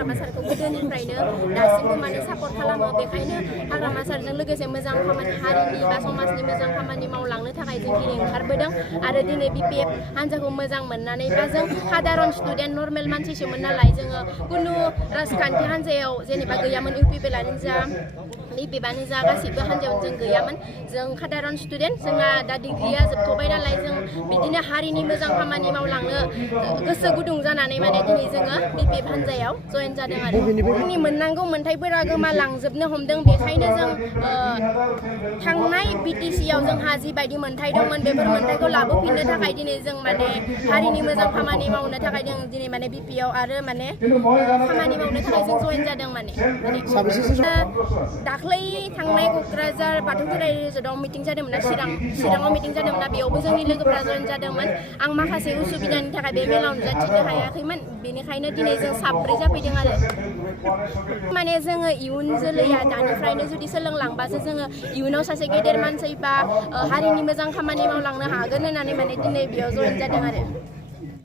हाग्रामा सारखौ गोदोनिफ्रायनो दासिमबो माने सापर्ट खालामो बेखायनो हाग्रामा सारजों लोगोसे मोजां खामानि हारिनि बा समाजनि मोजां खामानि मावलांनो थाखाय जों दिनै ओंखारबोदों आरो दिनै BPF हान्जाखौ मोजां मोननानै बा जों सादारन स्टुडेन्ट नर्मेल मानसिसोमोन नालाय जोङो कुनु राजखान्थि हान्जायाव जेनेबा गैयामोन UPPLआनो जा BPFआनो जा गासिबो हान्जायावनो जों गैयामोन जों सादारन स्टुडेन्ट जोंहा दा डिग्रिया जोबथ'बाय नालाय जों बिदिनो हारिनि मोजां खामानि मावलांनो गोसो गुदुं जानानै माने दिनै जोङो BPF हान्जायाव जयेन जादों आरो जोंनि मोननांगौ मोन्थाइफोरा गोमालांजोबनो हमदों बेखायनो जों थांनाय BTCआव जोंहा जिबायदि मोन्थाइ दंमोन बेफोर मोन्थाइखौ लाबोफिननो थाखाय दिनै जों माने हारिनि मोजां खामानि मावनो थाखाय जों दिनै माने BPआव आरो माने खामानि मावनो थाखाय जों जयेन जादों माने दाख्लै थांनाय क'क्राझार बाथौ खेराइ रिजर्टआव मिटिं जादोंमोन ना चिराङाव मिटिं जादोंमोन ना बेयावबो जोंनि लोगोफोरा जयेन जादोंमोन आं माखासे उसुबिदानि थाखाय बे मेलाव नुजाथिनो हायाखैमोन बेनिखायनो दिनै जों साब्रै जाफैदों आरो माने जोङो इयुन जोलैया दानिफ्रायनो जुदि सोलोंलांबासो जोङो इयुनाव सासे गेदेर मानसि बा हारिनि मोजां खामानि मावलांनो हागोन होननानै माने दिनै बेयाव जयेन जादों आरो